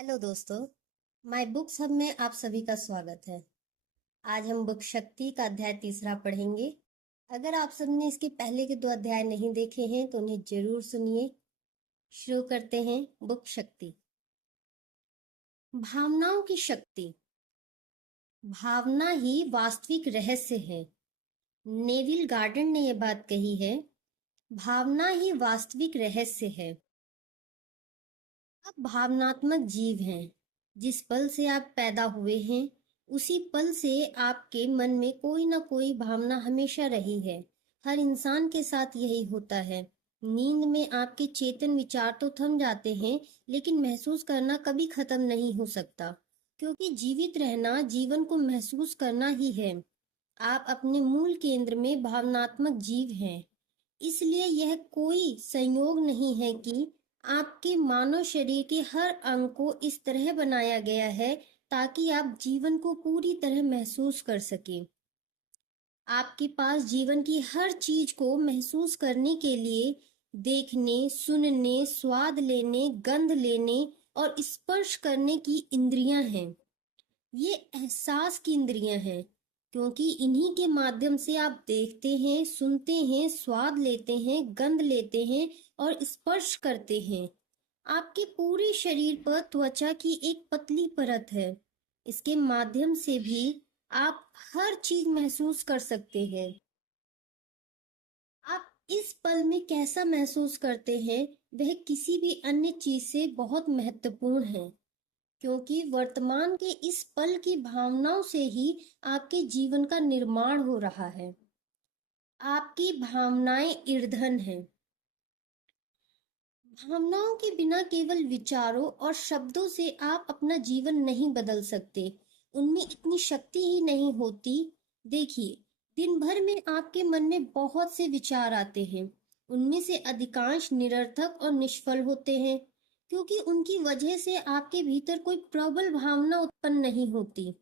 Hello दोस्तों। My books hub में आप सभी का स्वागत है। आज हम बुक शक्ति का अध्याय तीसरा पढ़ेंगे। अगर आप सबने इसके पहले के 2 अध्याय नहीं देखे हैं तो उन्हें जरूर सुनिए। शुरू करते हैं। बुक शक्ति। भावनाओं की शक्ति। भावना ही वास्तविक रहस्य है। नेविल गार्डन ने यह बात कही है। भावना ही वास्तविक रहस्य है। आप भावनात्मक जीव हैं। जिस पल से आप पैदा हुए हैं उसी पल से आपके मन में कोई ना कोई भावना हमेशा रही है। हर इंसान के साथ यही होता है। नींद में आपके चेतन विचार तो थम जाते हैं, लेकिन महसूस करना कभी खत्म नहीं हो सकता, क्योंकि जीवित रहना जीवन को महसूस करना ही है। आप अपने मूल केंद्र में भावनात्मक जीव हैं। इसलिए यह कोई संयोग नहीं है कि आपके मानव शरीर के हर अंग को इस तरह बनाया गया है ताकि आप जीवन को पूरी तरह महसूस कर सकें। आपके पास जीवन की हर चीज को महसूस करने के लिए देखने, सुनने, स्वाद लेने, गंध लेने और स्पर्श करने की इंद्रियां हैं। ये एहसास की इंद्रियां हैं, क्योंकि इन्हीं के माध्यम से आप देखते हैं, सुनते हैं, स्वाद लेते हैं, गंध लेते हैं और स्पर्श करते हैं। आपके पूरे शरीर पर त्वचा की एक पतली परत है। इसके माध्यम से भी आप हर चीज महसूस कर सकते हैं। आप इस पल में कैसा महसूस करते हैं वह किसी भी अन्य चीज से बहुत महत्वपूर्ण है, क्योंकि वर्तमान के इस पल की भावनाओं से ही आपके जीवन का निर्माण हो रहा है। आपकी भावनाएं ईंधन हैं। भावनाओं के बिना केवल विचारों और शब्दों से आप अपना जीवन नहीं बदल सकते। उनमें इतनी शक्ति ही नहीं होती। देखिए, दिन भर में आपके मन में बहुत से विचार आते हैं। उनमें से अधिकांश निरर्थक और निष्फल होते हैं, क्योंकि उनकी वजह से आपके भीतर कोई प्रबल भावना उत्पन्न नहीं होती।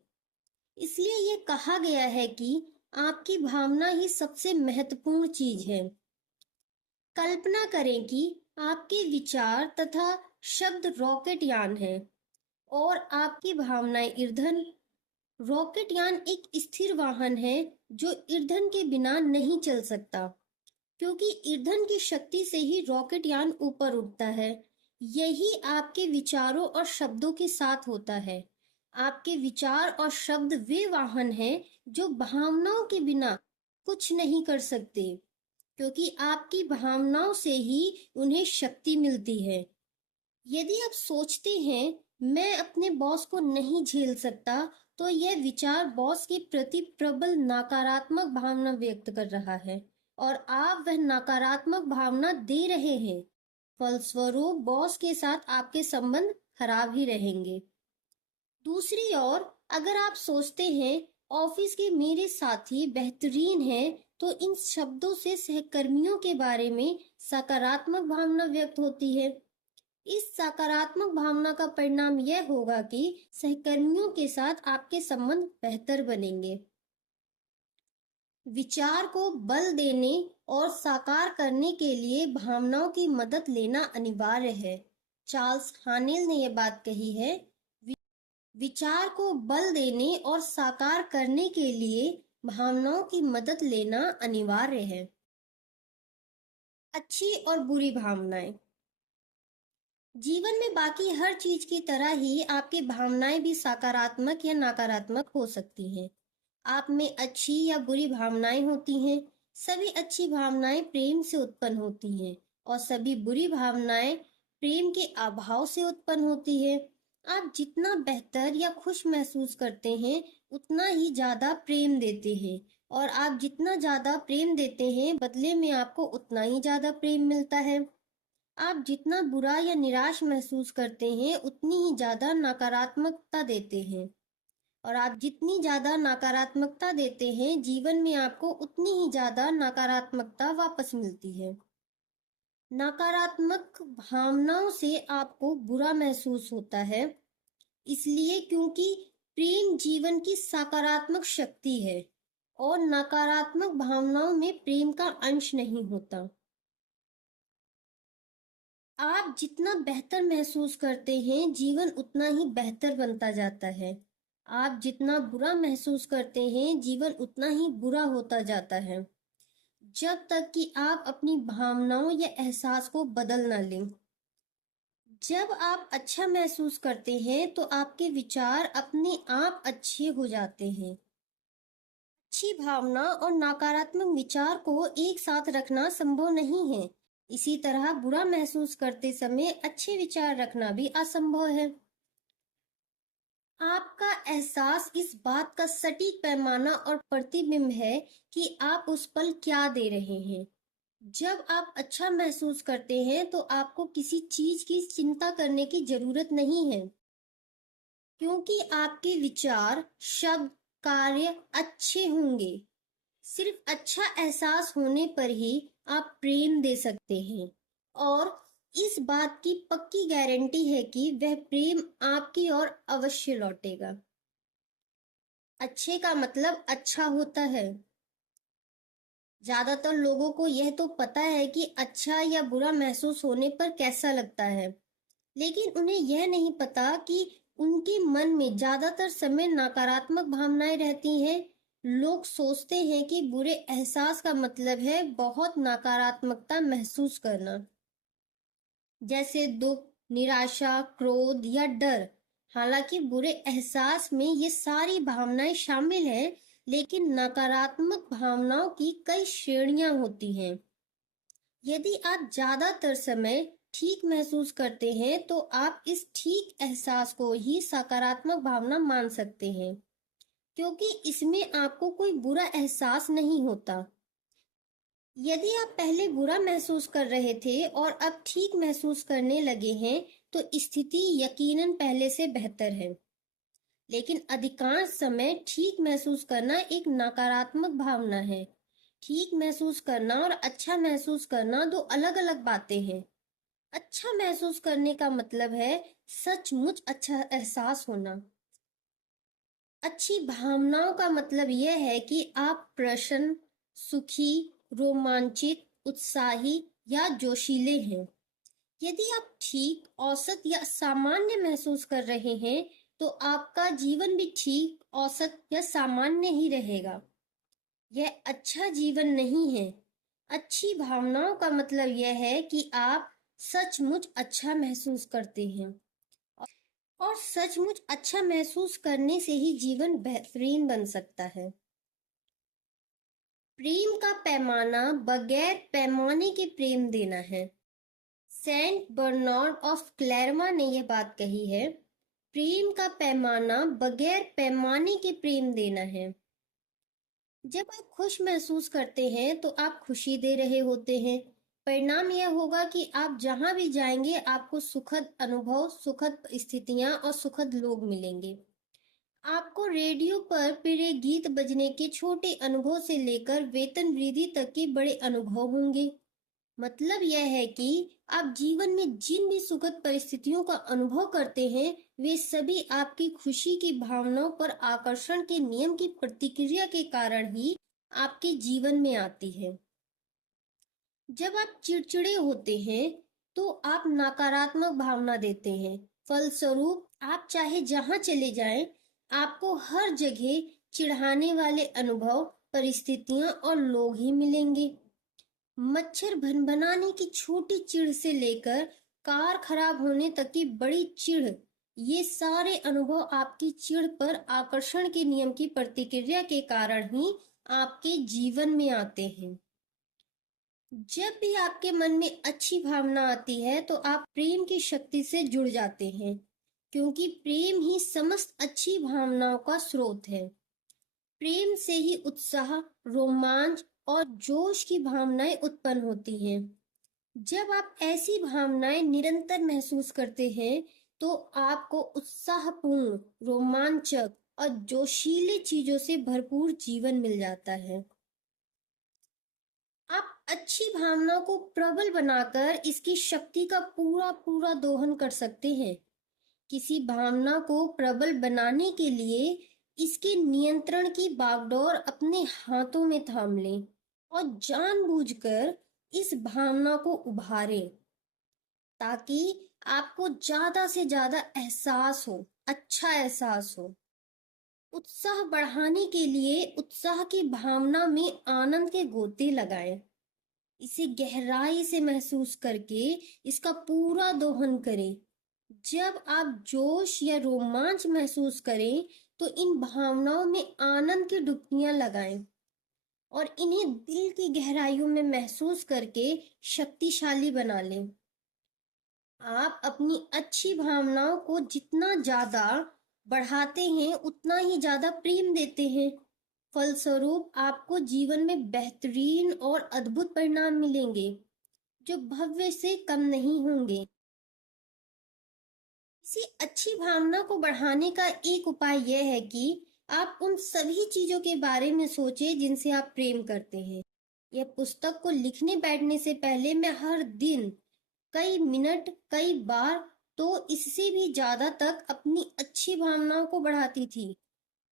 इसलिए ये कहा गया है कि आपकी भावना ही सबसे महत्वपूर्ण चीज है। कल्पना करें कि आपके विचार तथा शब्द रॉकेट यान है और आपकी भावनाएं ईंधन। रॉकेट यान एक स्थिर वाहन है जो ईंधन के बिना नहीं चल सकता, क्योंकि ईंधन की शक्ति से ही रॉकेट यान ऊपर उठता है। यही आपके विचारों और शब्दों के साथ होता है। आपके विचार और शब्द वे वाहन हैं जो भावनाओं के बिना कुछ नहीं कर सकते, क्योंकि आपकी भावनाओं से ही उन्हें शक्ति मिलती है। यदि आप सोचते हैं मैं अपने बॉस को नहीं झेल सकता, तो यह विचार बॉस के प्रति प्रबल नकारात्मक भावना व्यक्त कर रहा है और आप वह नकारात्मक भावना दे रहे हैं। फलस्वरूप बॉस के साथ आपके संबंध खराब ही रहेंगे। दूसरी ओर, अगर आप सोचते हैं ऑफिस के मेरे साथी बेहतरीन हैं, तो इन शब्दों से सहकर्मियों के बारे में सकारात्मक भावना व्यक्त होती है। इस सकारात्मक भावना का परिणाम यह होगा कि सहकर्मियों के साथ आपके संबंध बेहतर बनेंगे। विचार को बल देने और साकार करने के लिए भावनाओं की मदद लेना अनिवार्य है। चार्ल्स हानेल ने यह बात कही है। विचार को बल देने और साकार करने के लिए भावनाओं की मदद लेना अनिवार्य है। अच्छी और बुरी भावनाएं। जीवन में बाकी हर चीज की तरह ही आपकी भावनाएं भी सकारात्मक या नकारात्मक हो सकती हैं। आप में अच्छी या बुरी भावनाएं होती हैं। सभी अच्छी भावनाएं प्रेम से उत्पन्न होती हैं और सभी बुरी भावनाएं प्रेम के अभाव से उत्पन्न होती है। आप जितना बेहतर या खुश महसूस करते हैं उतना ही ज्यादा प्रेम देते हैं, और आप जितना ज्यादा प्रेम देते हैं बदले में आपको उतना ही ज्यादा प्रेम मिलता है। आप जितना बुरा या निराश महसूस करते हैं उतनी ही ज्यादा नकारात्मकता देते हैं, और आप जितनी ज्यादा नकारात्मकता देते हैं जीवन में आपको उतनी ही ज्यादा नकारात्मकता वापस मिलती है। नकारात्मक भावनाओं से आपको बुरा महसूस होता है, इसलिए क्योंकि प्रेम जीवन की सकारात्मक शक्ति है और नकारात्मक भावनाओं में प्रेम का अंश नहीं होता। आप जितना बेहतर महसूस करते हैं, जीवन उतना ही बेहतर बनता जाता है। आप जितना बुरा महसूस करते हैं, जीवन उतना ही बुरा होता जाता है। जब तक कि आप अपनी भावनाओं या एहसास को बदल ना लें। जब आप अच्छा महसूस करते हैं, तो आपके विचार अपने आप अच्छे हो जाते हैं। अच्छी भावना और नकारात्मक विचार को एक साथ रखना संभव नहीं है। इसी तरह बुरा महसूस करते समय अच्छे विचार रखना भी असंभव है। आपका एहसास इस बात का सटीक पैमाना और प्रतिबिंब है कि आप उस पल क्या दे रहे हैं। जब आप अच्छा महसूस करते हैं, तो आपको किसी चीज की चिंता करने की जरूरत नहीं है, क्योंकि आपके विचार, शब्द, कार्य अच्छे होंगे। सिर्फ अच्छा एहसास होने पर ही आप प्रेम दे सकते हैं, और इस बात की पक्की गारंटी है कि वह प्रेम आपकी ओर अवश्य लौटेगा। अच्छे का मतलब अच्छा होता है। ज्यादातर लोगों को यह तो पता है कि अच्छा या बुरा महसूस होने पर कैसा लगता है, लेकिन उन्हें यह नहीं पता कि उनके मन में ज्यादातर समय नकारात्मक भावनाएं रहती हैं। लोग सोचते हैं कि बुरे एहसास का मतलब है बहुत नकारात्मकता महसूस करना, जैसे दुख, निराशा, क्रोध या डर। हालांकि बुरे एहसास में ये सारी भावनाएं शामिल हैं, लेकिन नकारात्मक भावनाओं की कई श्रेणियां होती हैं। यदि आप ज्यादातर समय ठीक महसूस करते हैं, तो आप इस ठीक एहसास को ही सकारात्मक भावना मान सकते हैं, क्योंकि इसमें आपको कोई बुरा एहसास नहीं होता। यदि आप पहले बुरा महसूस कर रहे थे और अब ठीक महसूस करने लगे हैं, तो स्थिति यकीनन पहले से बेहतर है। लेकिन अधिकांश समय ठीक महसूस करना एक नकारात्मक भावना है। ठीक महसूस करना और अच्छा महसूस करना दो अलग-अलग बातें हैं। अच्छा महसूस करने का मतलब है सचमुच अच्छा एहसास होना। अच्छी भावनाओं का मतलब यह है कि आप प्रसन्न, सुखी, रोमांचित, उत्साही या जोशीले हैं। यदि आप ठीक, औसत या सामान्य महसूस कर रहे हैं, तो आपका जीवन भी ठीक, औसत या सामान्य ही रहेगा। यह अच्छा जीवन नहीं है। अच्छी भावनाओं का मतलब यह है कि आप सचमुच अच्छा महसूस करते हैं, और सचमुच अच्छा महसूस करने से ही जीवन बेहतरीन बन सकता है। प्रेम का पैमाना बगैर पैमाने के प्रेम देना है। सेंट बर्नार्ड ऑफ क्लेरमा ने यह बात कही है, प्रेम का पैमाना बगैर पैमाने के प्रेम देना है। जब आप खुश महसूस करते हैं, तो आप खुशी दे रहे होते हैं। परिणाम यह होगा कि आप जहां भी जाएंगे, आपको सुखद अनुभव, सुखद स्थितियां और सुखद लोग मिलेंगे। आपको रेडियो पर प्रिय गीत बजने के छोटे अनुभव से लेकर वेतन वृद्धि तक के बड़े अनुभव होंगे। मतलब यह है कि आप जीवन में जिन भी सुखद परिस्थितियों का अनुभव करते हैं, वे सभी आपकी खुशी की भावनाओं पर आकर्षण के नियम की प्रतिक्रिया के कारण ही आपके जीवन में आती है। जब आप चिड़चिड़े होते हैं, तो आप नकारात्मक भावना देते हैं। फलस्वरूप आप चाहे जहां चले जाएं, आपको हर जगह चिढ़ाने वाले अनुभव, परिस्थितियां और लोग ही मिलेंगे। मच्छर भनभनाने की छोटी चिढ़ से लेकर कार खराब होने तक की बड़ी चिढ़, ये सारे अनुभव आपकी चिढ़ पर आकर्षण के नियम की प्रतिक्रिया के कारण ही आपके जीवन में आते हैं। जब भी आपके मन में अच्छी भावना आती है, तो आप प्रेम की शक्ति से जुड़ जाते हैं, क्योंकि प्रेम ही समस्त अच्छी भावनाओं का स्रोत है। प्रेम से ही उत्साह, रोमांच और जोश की भावनाएं उत्पन्न होती हैं। जब आप ऐसी भावनाएं निरंतर महसूस करते हैं, तो आपको उत्साहपूर्ण, रोमांचक और जोशीले चीजों से भरपूर जीवन मिल जाता है। आप अच्छी भावनाओं को प्रबल बनाकर इसकी शक्ति का पूरा पूरा दोहन कर सकते हैं। किसी भावना को प्रबल बनाने के लिए इसके नियंत्रण की बागडोर अपने हाथों में थाम लें, और जानबूझकर इस भावना को उभारें। ताकि आपको ज्यादा से ज्यादा एहसास हो, अच्छा एहसास हो। उत्साह बढ़ाने के लिए उत्साह की भावना में आनंद के गोते लगाएं। इसे गहराई से महसूस करके इसका पूरा दोहन करें। जब आप जोश या रोमांच महसूस करें तो इन भावनाओं में आनंद की डुबकियां लगाएं और इन्हें दिल की गहराइयों में महसूस करके शक्तिशाली बना लें। आप अपनी अच्छी भावनाओं को जितना ज्यादा बढ़ाते हैं उतना ही ज्यादा प्रेम देते हैं। फलस्वरूप आपको जीवन में बेहतरीन और अद्भुत परिणाम मिलेंगे जो भव्य से कम नहीं होंगे। इसी अच्छी भावना को बढ़ाने का एक उपाय यह है कि आप उन सभी चीजों के बारे में सोचें जिनसे आप प्रेम करते हैं। यह पुस्तक को लिखने बैठने से पहले मैं हर दिन कई मिनट, कई बार, तो इससे भी ज्यादा तक अपनी अच्छी भावनाओं को बढ़ाती थी।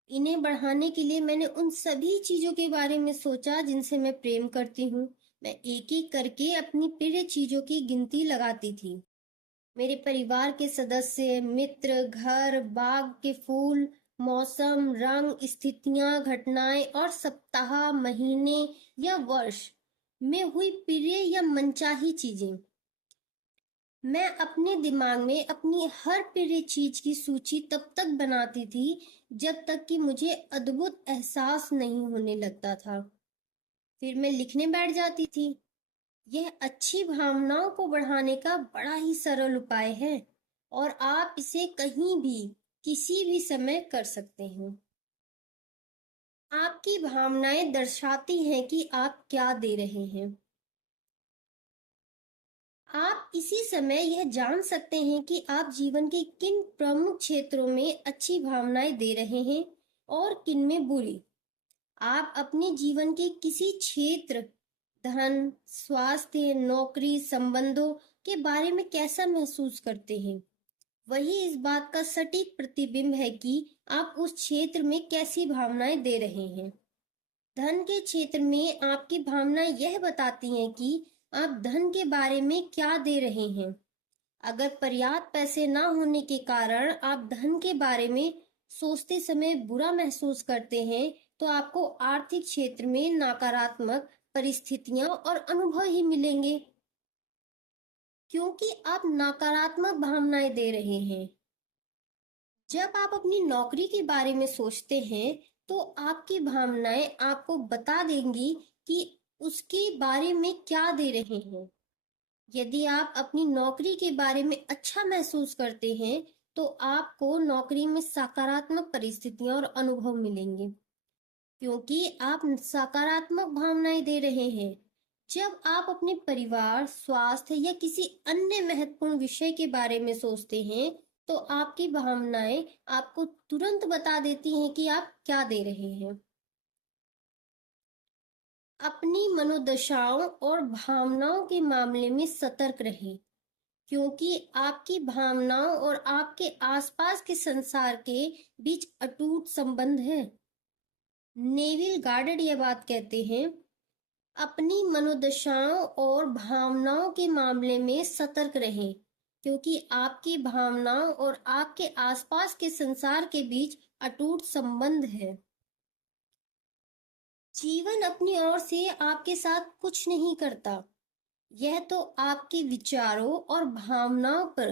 इन्हें बढ़ाने के लिए मैंने उन सभी चीजों के बारे में सोचा जिनसे मैं प्रेम करती हूँ। मैं एक एक करके अपनी प्रिय चीजों की गिनती लगाती थी। मेरे परिवार के सदस्य, मित्र, घर, बाग के फूल, मौसम, रंग, स्थितियां, घटनाएं और सप्ताह, महीने या वर्ष में हुई प्रिय या मनचाही चीजें। मैं अपने दिमाग में अपनी हर प्रिय चीज की सूची तब तक बनाती थी जब तक कि मुझे अद्भुत एहसास नहीं होने लगता था। फिर मैं लिखने बैठ जाती थी। यह अच्छी भावनाओं को बढ़ाने का बड़ा ही सरल उपाय है और आप इसे कहीं भी, किसी भी समय कर सकते हैं। आपकी भावनाएं दर्शाती हैं कि आप क्या दे रहे हैं। आप इसी समय यह जान सकते हैं कि आप जीवन के किन प्रमुख क्षेत्रों में अच्छी भावनाएं दे रहे हैं और किन में बुरी। आप अपने जीवन के किसी क्षेत्र, धन, स्वास्थ्य, नौकरी, संबंधों के बारे में कैसा महसूस करते हैं, वही इस बात का सटीक प्रतिबिंब है कि आप उस क्षेत्र में कैसी भावनाएं दे रहे हैं। धन के क्षेत्र में आपकी भावनाएं यह बताती हैं कि आप धन के बारे में क्या दे रहे हैं। अगर पर्याप्त पैसे ना होने के कारण आप धन के बारे में सोचते समय बुरा महसूस करते हैं, तो आपको आर्थिक क्षेत्र में नकारात्मक परिस्थितियां और अनुभव ही मिलेंगे, क्योंकि आप नकारात्मक भावनाएं दे रहे हैं। जब आप अपनी नौकरी के बारे में सोचते हैं, तो आपकी भावनाएं आपको बता देंगी कि उसके बारे में क्या दे रहे हैं। यदि आप अपनी नौकरी के बारे में अच्छा महसूस करते हैं, तो आपको नौकरी में सकारात्मक परिस्थितियां और अनुभव मिलेंगे, क्योंकि आप सकारात्मक भावनाएं दे रहे हैं। जब आप अपने परिवार, स्वास्थ्य या किसी अन्य महत्वपूर्ण विषय के बारे में सोचते हैं, तो आपकी भावनाएं आपको तुरंत बता देती हैं कि आप क्या दे रहे हैं। अपनी मनोदशाओं और भावनाओं के मामले में सतर्क रहें, क्योंकि आपकी भावनाओं और आपके आसपास के संसार के बीच अटूट संबंध है। नेविल गार्डन यह बात कहते हैं, अपनी मनोदशाओं और भावनाओं के मामले में सतर्क रहें, क्योंकि आपकी भावनाओं और आपके आसपास के संसार के बीच अटूट संबंध है। जीवन अपनी ओर से आपके साथ कुछ नहीं करता। यह तो आपके विचारों और भावनाओं पर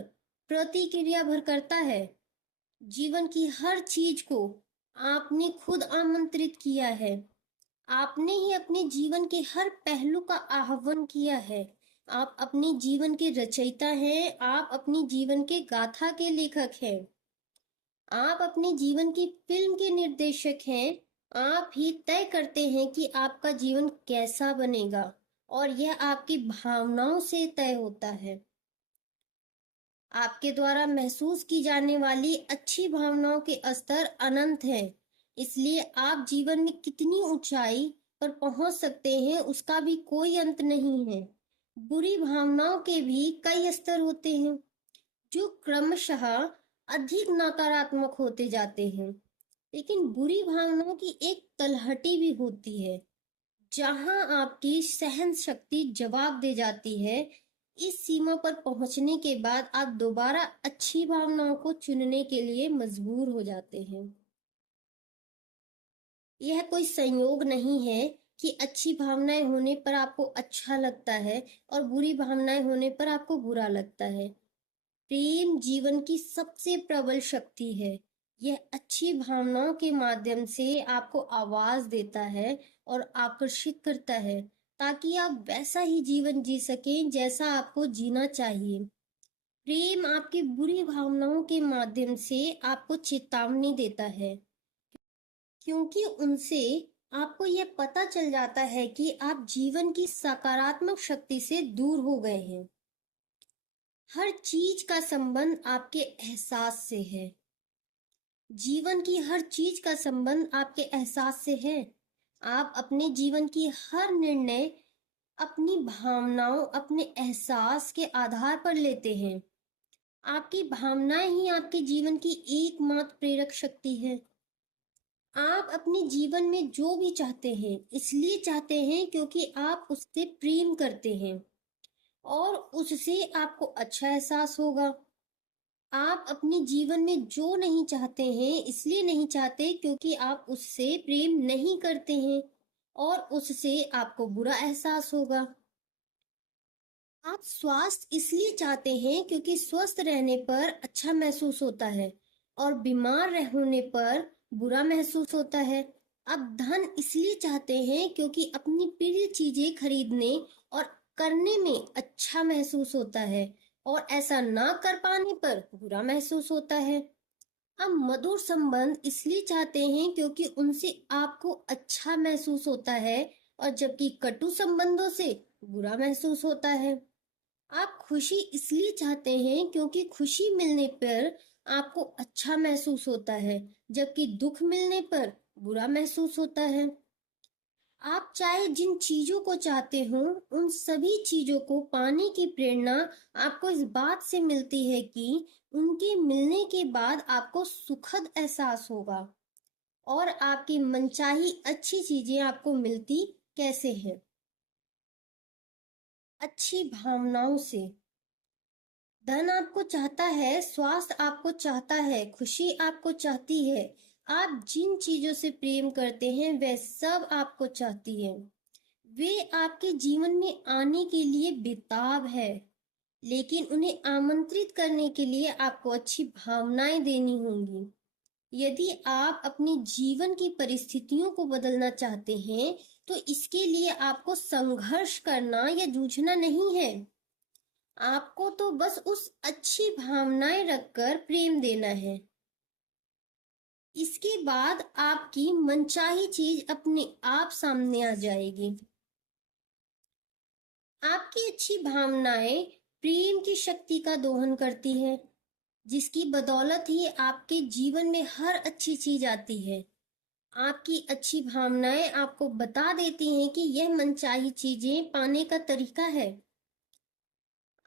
प्रतिक्रिया भर करता है। जीवन की हर चीज को आपने खुद आमंत्रित किया है। आपने ही अपने जीवन के हर पहलू का आह्वान किया है। आप अपने जीवन के रचयिता हैं। आप अपनी जीवन के गाथा के लेखक हैं। आप अपने जीवन की फिल्म के निर्देशक हैं। आप ही तय करते हैं कि आपका जीवन कैसा बनेगा, और यह आपकी भावनाओं से तय होता है। आपके द्वारा महसूस की जाने वाली अच्छी भावनाओं के स्तर अनंत हैं। इसलिए आप जीवन में कितनी ऊंचाई पर पहुंच सकते हैं उसका भी कोई अंत नहीं है। बुरी भावनाओं के भी कई स्तर होते हैं, जो क्रमशः अधिक नकारात्मक होते जाते हैं। लेकिन बुरी भावनाओं की एक तलहटी भी होती है, जहां आपकी सहन शक्ति जवाब दे जाती है इस सीमा पर पहुंचने के बाद आप दोबारा अच्छी भावनाओं को चुनने के लिए मजबूर हो जाते हैं। यह कोई संयोग नहीं है कि अच्छी भावनाएं होने पर आपको अच्छा लगता है और बुरी भावनाएं होने पर आपको बुरा लगता है। प्रेम जीवन की सबसे प्रबल शक्ति है। यह अच्छी भावनाओं के माध्यम से आपको आवाज देता है और आकर्षित करता है, ताकि आप वैसा ही जीवन जी सकें जैसा आपको जीना चाहिए। प्रेम आपकी बुरी भावनाओं के माध्यम से आपको चेतावनी देता है, क्योंकि उनसे आपको यह पता चल जाता है कि आप जीवन की सकारात्मक शक्ति से दूर हो गए हैं। हर चीज का संबंध आपके एहसास से है। जीवन की हर चीज का संबंध आपके एहसास से है। आप अपने जीवन की हर निर्णय अपनी भावनाओं, अपने एहसास के आधार पर लेते हैं। आपकी भावनाएं ही आपके जीवन की एकमात्र प्रेरक शक्ति है। आप अपने जीवन में जो भी चाहते हैं, इसलिए चाहते हैं क्योंकि आप उससे प्रेम करते हैं और उससे आपको अच्छा एहसास होगा। आप अपने जीवन में जो नहीं चाहते हैं, इसलिए नहीं चाहते क्योंकि आप उससे प्रेम नहीं करते हैं और उससे आपको बुरा एहसास होगा। आप स्वास्थ्य इसलिए चाहते हैं क्योंकि स्वस्थ रहने पर अच्छा महसूस होता है और बीमार होने पर बुरा महसूस होता है। आप धन इसलिए चाहते हैं क्योंकि अपनी प्रिय चीजें खरीदने और करने में अच्छा महसूस होता है और ऐसा ना कर पाने पर बुरा महसूस होता है। आप मधुर संबंध इसलिए चाहते हैं क्योंकि उनसे आपको अच्छा महसूस होता है और जबकि कटु संबंधों से बुरा महसूस होता है। आप खुशी इसलिए चाहते हैं क्योंकि खुशी मिलने पर आपको अच्छा महसूस होता है, जबकि दुख मिलने पर बुरा महसूस होता है। आप चाहे जिन चीजों को चाहते हो, उन सभी चीजों को पाने की प्रेरणा आपको इस बात से मिलती है कि उनके मिलने के बाद आपको सुखद एहसास होगा। और आपकी मनचाही अच्छी चीजें आपको मिलती कैसे हैं? अच्छी भावनाओं से। धन आपको चाहता है, स्वास्थ्य आपको चाहता है, खुशी आपको चाहती है। आप जिन चीजों से प्रेम करते हैं वह सब आपको चाहती है। वे आपके जीवन में आने के लिए बेताब है, लेकिन उन्हें आमंत्रित करने के लिए आपको अच्छी भावनाएं देनी होंगी। यदि आप अपने जीवन की परिस्थितियों को बदलना चाहते हैं, तो इसके लिए आपको संघर्ष करना या जूझना नहीं है। आपको तो बस उस अच्छी भावनाएं रखकर प्रेम देना है। इसके बाद आपकी मनचाही चीज अपने आप सामने आ जाएगी। आपकी अच्छी भावनाएं प्रेम की शक्ति का दोहन करती है, जिसकी बदौलत ही आपके जीवन में हर अच्छी चीज आती है। आपकी अच्छी भावनाएं आपको बता देती हैं कि यह मनचाही चीजें पाने का तरीका है।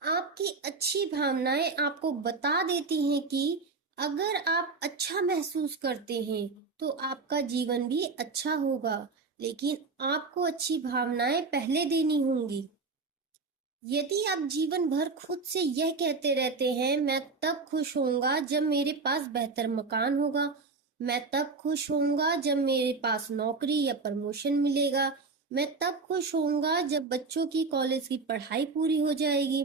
आपकी अच्छी भावनाएं आपको बता देती हैं कि अगर आप अच्छा महसूस करते हैं तो आपका जीवन भी अच्छा होगा, लेकिन आपको अच्छी भावनाएं पहले देनी होंगी। यदि आप जीवन भर खुद से यह कहते रहते हैं, मैं तब खुश होऊंगा जब मेरे पास बेहतर मकान होगा, मैं तब खुश होऊंगा जब मेरे पास नौकरी या प्रमोशन मिलेगा, मैं तब खुश होऊंगा जब बच्चों की कॉलेज की पढ़ाई पूरी हो जाएगी,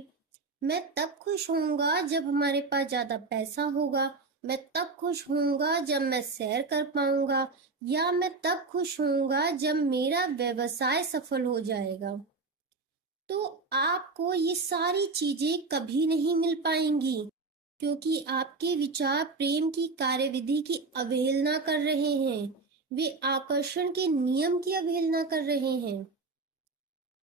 मैं तब खुश होऊंगा जब हमारे पास ज्यादा पैसा होगा, मैं तब खुश होऊंगा जब मैं सैर कर पाऊंगा, या मैं तब खुश होऊंगा जब मेरा व्यवसाय सफल हो जाएगा। तो आपको ये सारी चीजें कभी नहीं मिल पाएंगी, क्योंकि आपके विचार प्रेम की कार्यविधि की अवहेलना कर रहे हैं। वे आकर्षण के नियम की अवहेलना कर रहे हैं।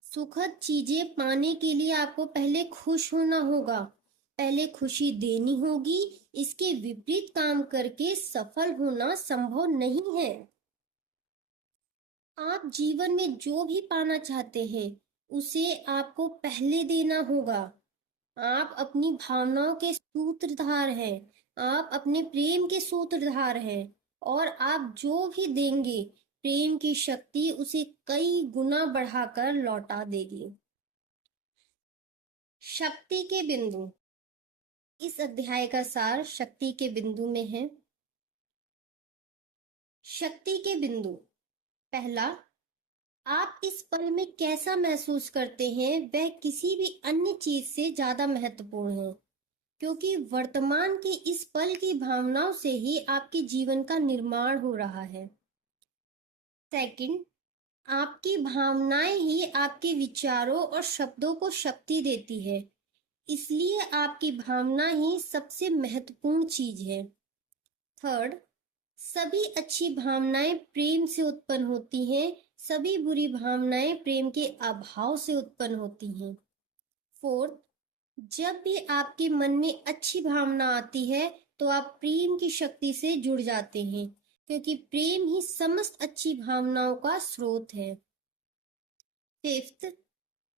सुखद चीजें पाने के लिए आपको पहले खुश होना होगा, पहले खुशी देनी होगी। इसके विपरीत काम करके सफल होना संभव नहीं है। आप जीवन में जो भी पाना चाहते हैं, उसे आपको पहले देना होगा। आप अपनी भावनाओं के सूत्रधार हैं, आप अपने प्रेम के सूत्रधार हैं, और आप जो भी देंगे, प्रेम की शक्ति उसे कई गुना बढ़ाकर लौटा देगी। शक्ति के बिंदु। इस अध्याय का सार शक्ति के बिंदु में है। शक्ति के बिंदु। पहला, आप इस पल में कैसा महसूस करते हैं वह किसी भी अन्य चीज से ज्यादा महत्वपूर्ण है, क्योंकि वर्तमान के इस पल की भावनाओं से ही आपके जीवन का निर्माण हो रहा है। सेकंड, आपकी भावनाएं ही आपके विचारों और शब्दों को शक्ति देती है, इसलिए आपकी भावना ही सबसे महत्वपूर्ण चीज है। थर्ड, सभी अच्छी भावनाएं प्रेम से उत्पन्न होती हैं, सभी बुरी भावनाएं प्रेम के अभाव से उत्पन्न होती हैं। फोर्थ, जब भी आपके मन में अच्छी भावना आती है तो आप प्रेम की शक्ति से जुड़ जाते हैं, क्योंकि प्रेम ही समस्त अच्छी भावनाओं का स्रोत है। फिफ्थ,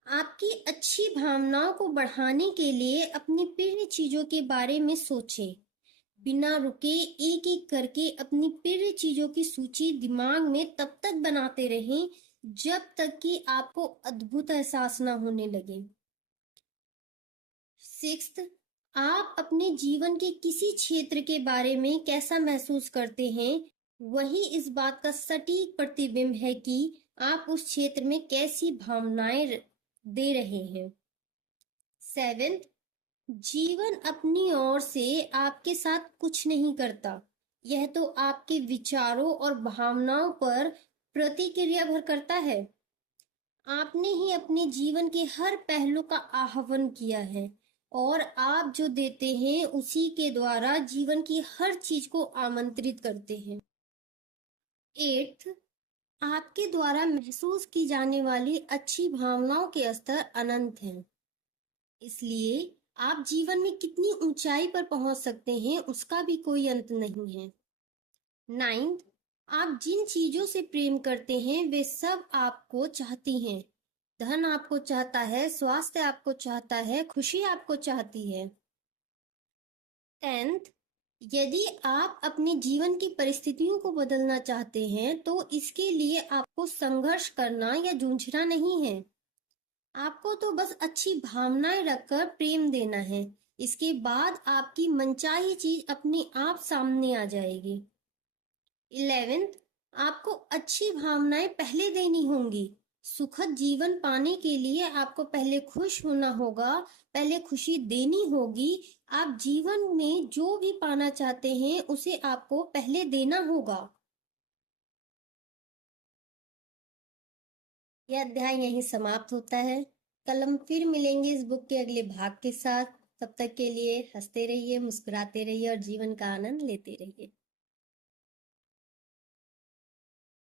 आपकी अच्छी भावनाओं को बढ़ाने के लिए अपनी प्रिय चीजों के बारे में सोचें। बिना रुके एक एक करके अपनी प्रिय चीजों की सूची दिमाग में तब तक बनाते रहें जब तक कि आपको अद्भुत एहसास ना होने लगे। सिक्स्थ, आप अपने जीवन के किसी क्षेत्र के बारे में कैसा महसूस करते हैं वही इस बात का सटीक प्रतिबिंब है कि आप उस क्षेत्र में कैसी भावनाएं दे रहे हैं। सेवेंथ, जीवन अपनी ओर से आपके साथ कुछ नहीं करता, यह तो आपके विचारों और भावनाओं पर प्रतिक्रिया भर करता है। आपने ही अपने जीवन के हर पहलू का आह्वान किया है और आप जो देते हैं उसी के द्वारा जीवन की हर चीज को आमंत्रित करते हैं। एट्थ, आपके द्वारा महसूस की जाने वाली अच्छी भावनाओं के स्तर अनंत हैं, इसलिए आप जीवन में कितनी ऊंचाई पर पहुंच सकते हैं उसका भी कोई अंत नहीं है। नाइन्थ, आप जिन चीजों से प्रेम करते हैं वे सब आपको चाहती हैं। धन आपको चाहता है, स्वास्थ्य आपको चाहता है, खुशी आपको चाहती है। 10th, यदि आप अपने जीवन की परिस्थितियों को बदलना चाहते हैं तो इसके लिए आपको संघर्ष करना या जूझना नहीं है। आपको तो बस अच्छी भावनाएं रखकर प्रेम देना है, इसके बाद आपकी मनचाही चीज अपने आप सामने आ जाएगी। 11th, आपको अच्छी भावनाएं पहले देनी होंगी। सुखद जीवन पाने के लिए आपको पहले खुश होना होगा, पहले खुशी देनी होगी। आप जीवन में जो भी पाना चाहते हैं उसे आपको पहले देना होगा। यह अध्याय यहीं समाप्त होता है। कल हम फिर मिलेंगे इस बुक के अगले भाग के साथ। तब तक के लिए हंसते रहिए, मुस्कुराते रहिए और जीवन का आनंद लेते रहिए।